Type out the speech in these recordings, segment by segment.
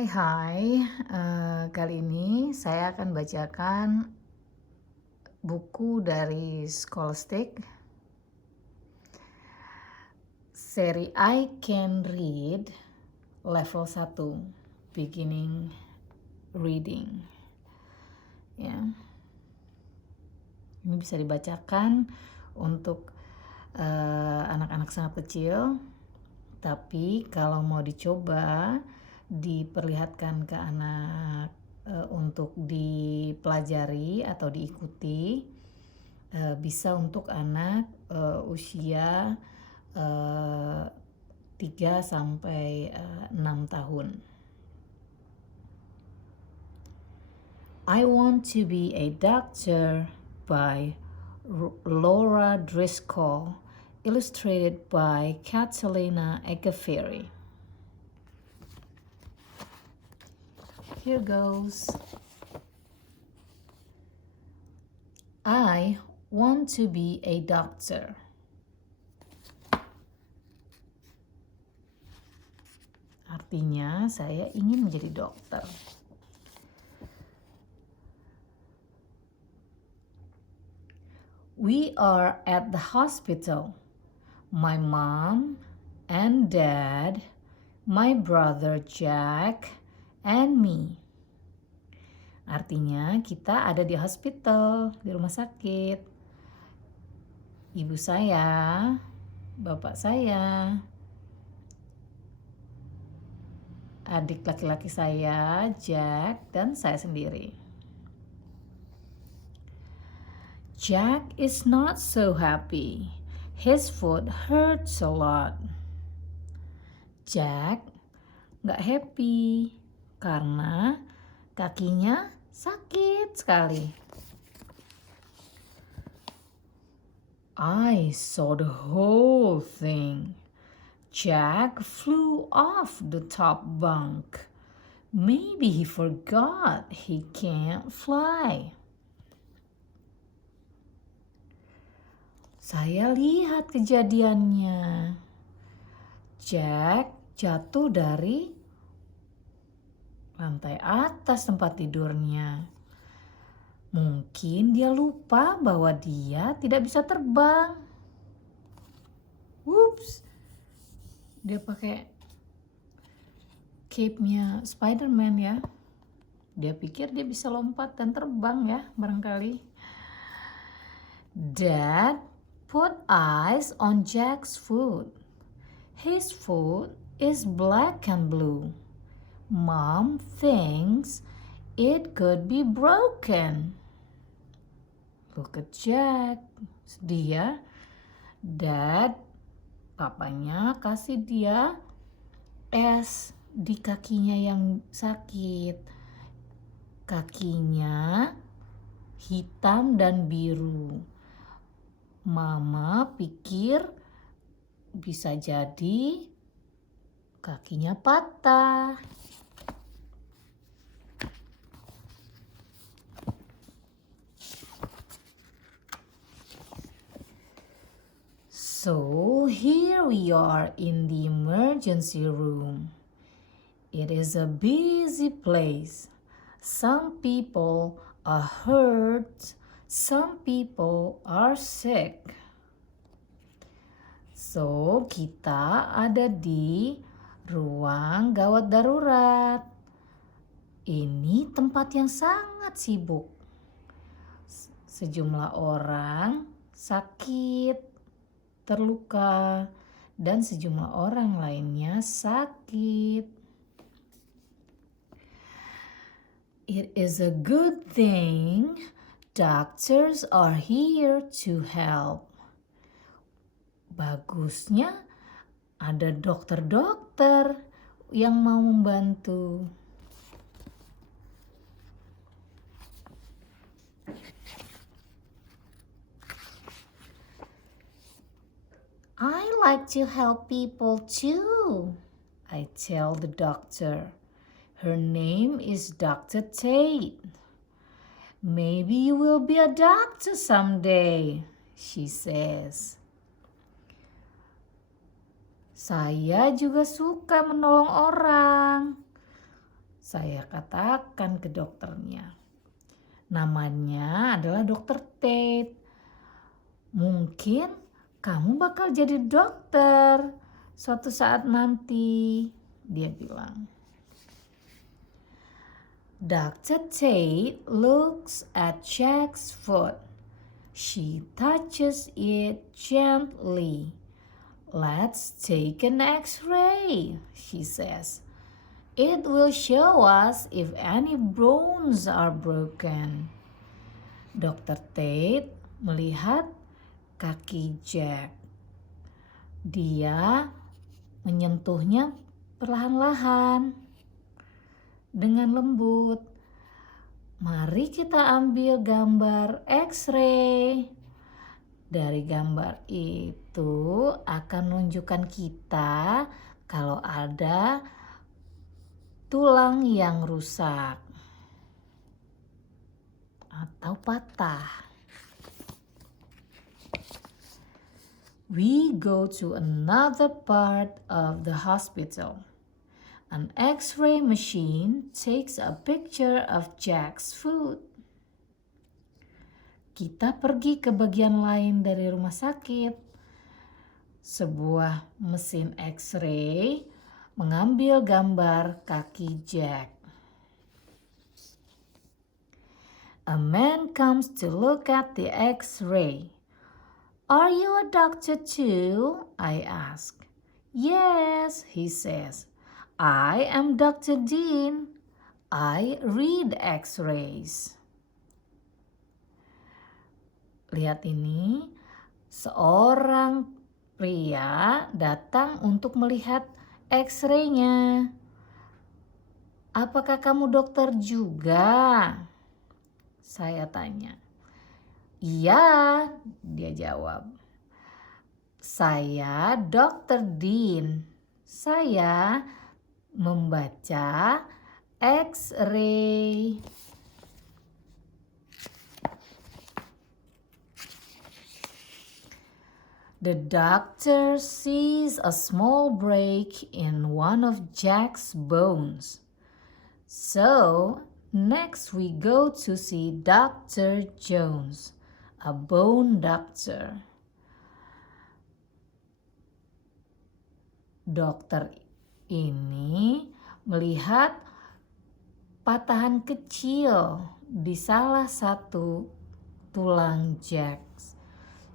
Hai, kali ini saya akan bacakan buku dari Scholastic, seri I Can Read, level 1, beginning reading. Ya. Ini bisa dibacakan untuk anak-anak sangat kecil, tapi kalau mau dicoba diperlihatkan ke anak untuk dipelajari atau diikuti, bisa untuk anak usia 3 sampai 6 tahun. I Want to Be a Doctor by Laura Driscoll, illustrated by Catalina Echeverry. Here goes. I want to be a doctor. Artinya, saya ingin menjadi dokter. We are at the hospital. My mom and dad, my brother Jack, and me. Artinya kita ada di hospital, di rumah sakit. Ibu saya, bapak saya, adik laki-laki saya, Jack, dan saya sendiri. Jack is not so happy. His foot hurts a lot. Jack gak happy karena kakinya sakit sekali. I saw the whole thing. Jack flew off the top bunk. Maybe he forgot he can't fly. Saya lihat kejadiannya. Jack jatuh dari lantai atas tempat tidurnya. Mungkin dia lupa bahwa dia tidak bisa terbang. Whoops. Dia pakai cape-nya Spider-Man ya. Dia pikir dia bisa lompat dan terbang ya, barangkali. Dad put eyes on Jack's foot. His foot is black and blue. Mom thinks it could be broken. Look at Jack. Sedih ya. Dad, papanya kasih dia es di kakinya yang sakit. Kakinya hitam dan biru. Mama pikir bisa jadi kakinya patah. So here we are in the emergency room. It is a busy place. Some people are hurt. Some people are sick. So kita ada di ruang gawat darurat. Ini tempat yang sangat sibuk. Sejumlah orang sakit, terluka, dan sejumlah orang lainnya sakit. It is a good thing doctors are here to help. Bagusnya ada dokter-dokter yang mau membantu. I like to help people too, I tell the doctor. Her name is Dr. Tate. Maybe you will be a doctor someday, she says. Saya juga suka menolong orang. Saya katakan ke dokternya. Namanya adalah Dokter Tate. Mungkin kamu bakal jadi dokter suatu saat nanti, dia bilang. Dr. Tate looks at Jack's foot. She touches it gently. Let's take an X-ray, she says. It will show us if any bones are broken. Dr. Tate melihat kaki Jack. Dia menyentuhnya perlahan-lahan dengan lembut. Mari kita ambil gambar X-ray. Dari gambar itu akan menunjukkan kita kalau ada tulang yang rusak atau patah. We go to another part of the hospital. An X-ray machine takes a picture of Jack's foot. Kita pergi ke bagian lain dari rumah sakit. Sebuah mesin X-ray mengambil gambar kaki Jack. A man comes to look at the X-ray. Are you a doctor too? I ask. Yes, he says. I am Dr. Dean. I read X-rays. Lihat ini, seorang pria datang untuk melihat X-ray-nya. Apakah kamu dokter juga? Saya tanya. Iya, dia jawab. Saya Dr. Dean. Saya membaca X-ray. The doctor sees a small break in one of Jack's bones. So, next we go to see Dr. Jones, a bone doctor. Dokter ini melihat patahan kecil di salah satu tulang Jack.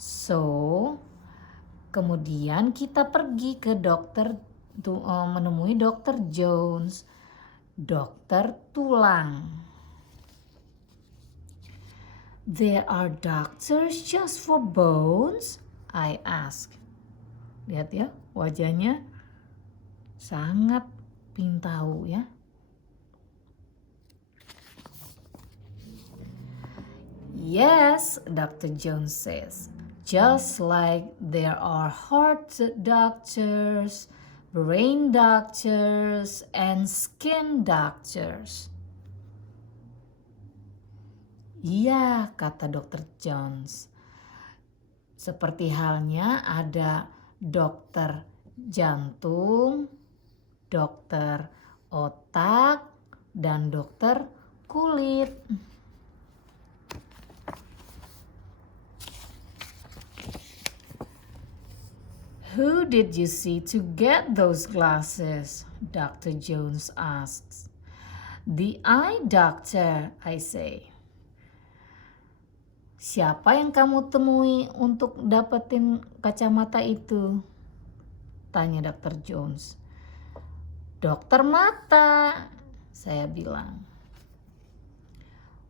So, kemudian kita pergi ke dokter menemui Dr. Jones, dokter tulang. There are doctors just for bones? I ask. Lihat ya, wajahnya sangat pingin tahu ya. Yes, Dr. Jones says. Just like there are heart doctors, brain doctors, and skin doctors. Iya, kata Dr. Jones. Seperti halnya ada dokter jantung, dokter otak, dan dokter kulit. Who did you see to get those glasses? Dr. Jones asks. The eye doctor, I say. Siapa yang kamu temui untuk dapetin kacamata itu? Tanya Dr. Jones. Dokter mata, saya bilang.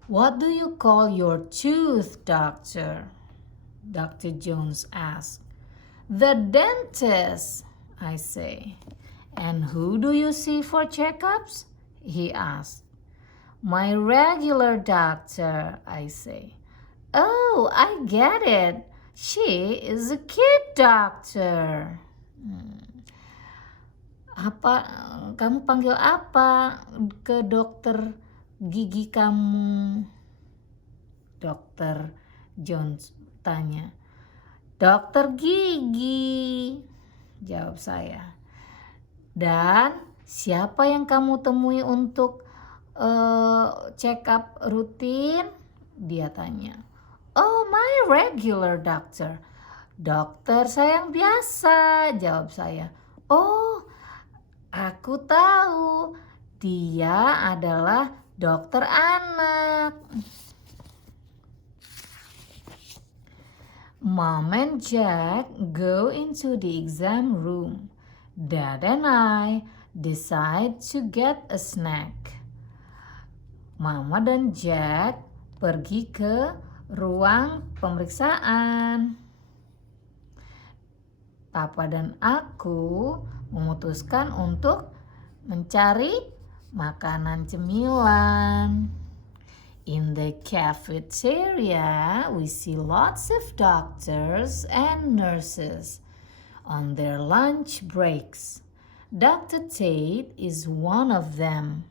What do you call your tooth, doctor? Dr. Jones asked. The dentist, I say. And who do you see for checkups? He asked. My regular doctor, I say. Oh, I get it. She is a kid doctor. Kamu panggil apa ke dokter gigi kamu? Dokter Jones tanya. Dokter gigi, jawab saya. Dan siapa yang kamu temui untuk check up rutin? Dia tanya. Oh, my regular doctor. Dokter saya yang biasa, jawab saya. Oh, aku tahu. Dia adalah dokter anak. Mom and Jack go into the exam room. Dad and I decide to get a snack. Mama dan Jack pergi ke ruang pemeriksaan. Papa dan aku memutuskan untuk mencari makanan cemilan. In the cafeteria, we see lots of doctors and nurses on their lunch breaks. Dr. Tate is one of them.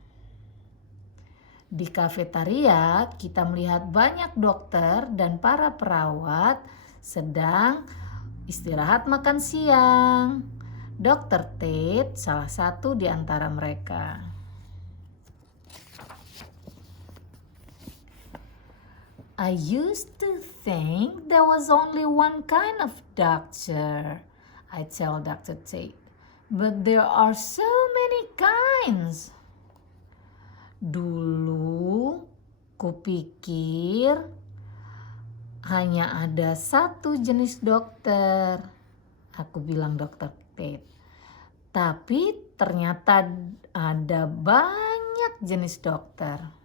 Di kafetaria, kita melihat banyak dokter dan para perawat sedang istirahat makan siang. Dr. Tate salah satu di antara mereka. I used to think there was only one kind of doctor, I tell Dr. Tate. But there are so many kinds. Dulu kupikir hanya ada satu jenis dokter, aku bilang Dr. Tate. Tapi ternyata ada banyak jenis dokter.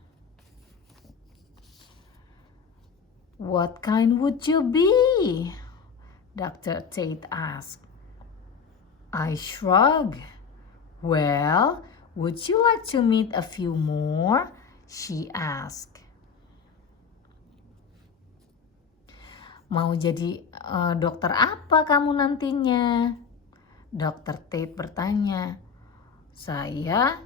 What kind would you be? Dr. Tate asked. I shrugged. Well, would you like to meet a few more? She asked. Mau jadi dokter apa kamu nantinya? Dr. Tate bertanya. Saya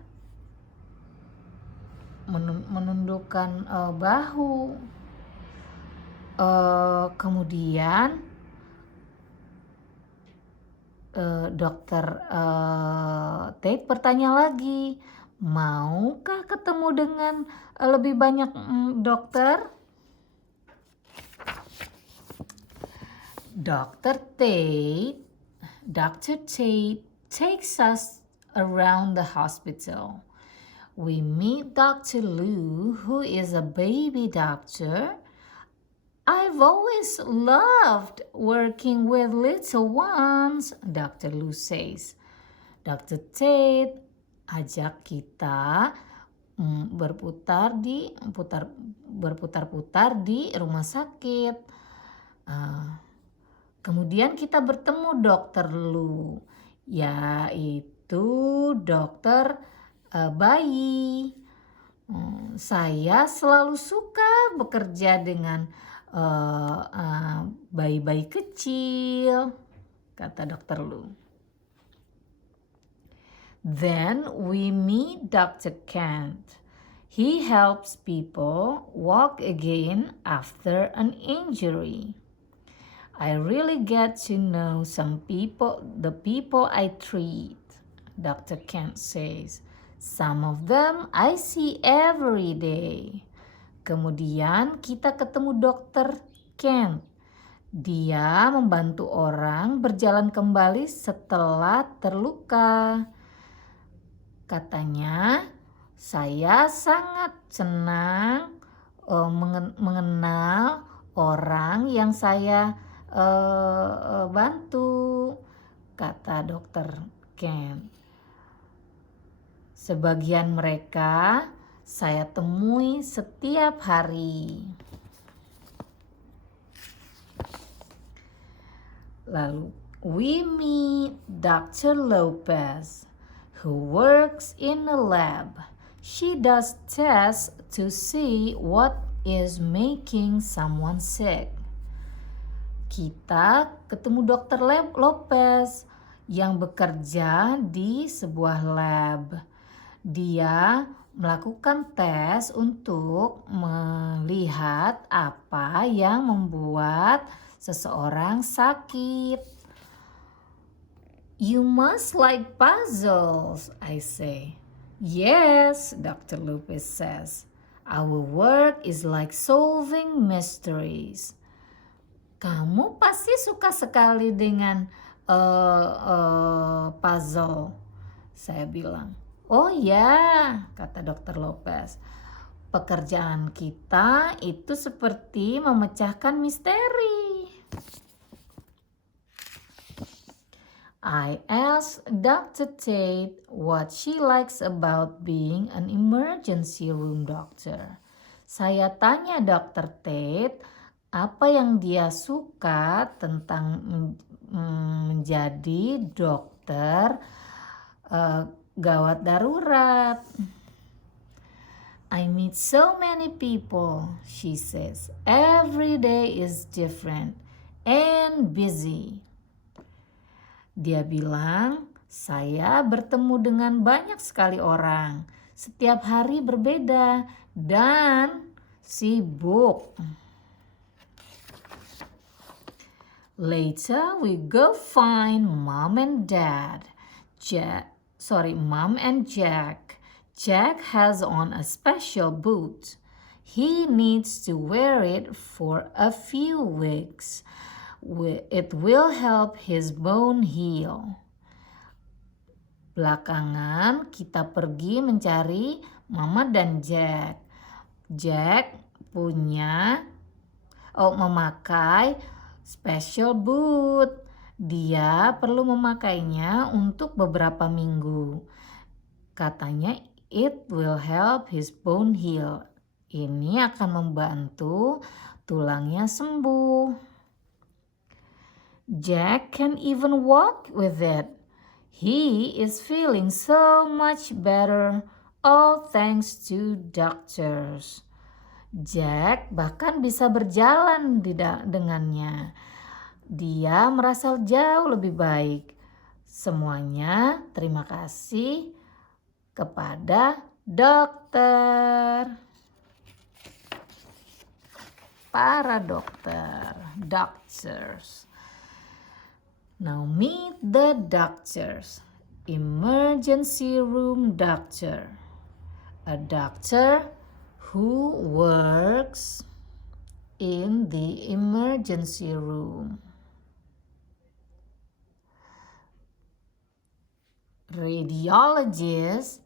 menundukkan bahu. Kemudian Dr. Tate bertanya lagi, maukah ketemu dengan lebih banyak dokter? Dr. Tate takes us around the hospital. We meet Dr. Lou, who is a baby doctor. I've always loved working with little ones, Dr. Lou says. Dr. Tate ajak kita berputar-putar di rumah sakit. Kemudian kita bertemu Dr. Lou, yaitu dokter bayi. Saya selalu suka bekerja dengan bayi-bayi kecil, kata Dr. Lou. Then we meet Dr. Kent. He helps people walk again after an injury. I really get to know the people I treat, Dr. Kent says. Some of them I see every day. Kemudian kita ketemu Dr. Kent. Dia membantu orang berjalan kembali setelah terluka. Katanya, saya sangat senang mengenal orang yang saya bantu, kata Dr. Kent. Sebagian mereka saya temui setiap hari. Lalu, we meet Dr. Lopez, who works in a lab. She does tests to see what is making someone sick. Kita ketemu Dr. Lopez yang bekerja di sebuah lab. Dia melakukan tes untuk melihat apa yang membuat seseorang sakit. You must like puzzles, I say. Yes, Dr. Lupus says. Our work is like solving mysteries. Kamu pasti suka sekali dengan puzzle, saya bilang. Oh ya, kata Dr. Lopez. Pekerjaan kita itu seperti memecahkan misteri. I asked Dr. Tate what she likes about being an emergency room doctor. Saya tanya Dr. Tate apa yang dia suka tentang menjadi dokter gawat darurat. I meet so many people, she says. Every day is different and busy. Dia bilang, saya bertemu dengan banyak sekali orang. Setiap hari berbeda dan sibuk. Later we go find Mom and Jack. Jack has on a special boot. He needs to wear it for a few weeks. It will help his bone heal. Belakangan kita pergi mencari Mama dan Jack. Jack memakai special boot. Dia perlu memakainya untuk beberapa minggu. Katanya it will help his bone heal. Ini akan membantu tulangnya sembuh. Jack can even walk with it. He is feeling so much better, all thanks to doctors. Jack bahkan bisa berjalan dengannya. Dia merasa jauh lebih baik. Semuanya terima kasih kepada dokter. Para dokter, doctors. Now meet the doctors. Emergency room doctor. A doctor who works in the emergency room. Radiologist,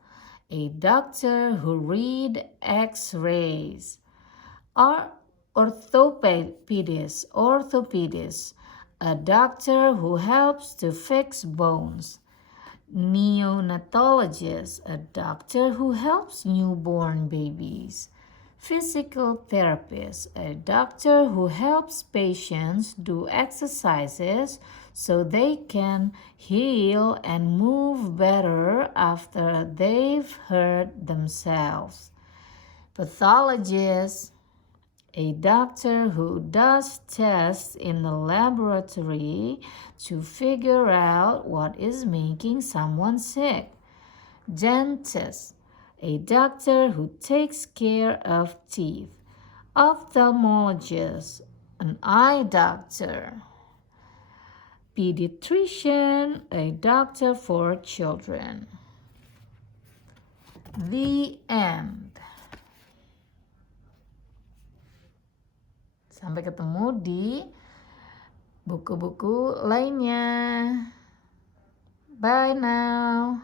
a doctor who read x-rays. Orthopedist, a doctor who helps to fix bones. Neonatologist, a doctor who helps newborn babies. Physical therapist, a doctor who helps patients do exercises so they can heal and move better after they've hurt themselves. Pathologist, a doctor who does tests in the laboratory to figure out what is making someone sick. Dentist, a doctor who takes care of teeth. Ophthalmologist, an eye doctor. Pediatrician, a doctor for children. The end. Sampai ketemu di buku-buku lainnya. Bye now.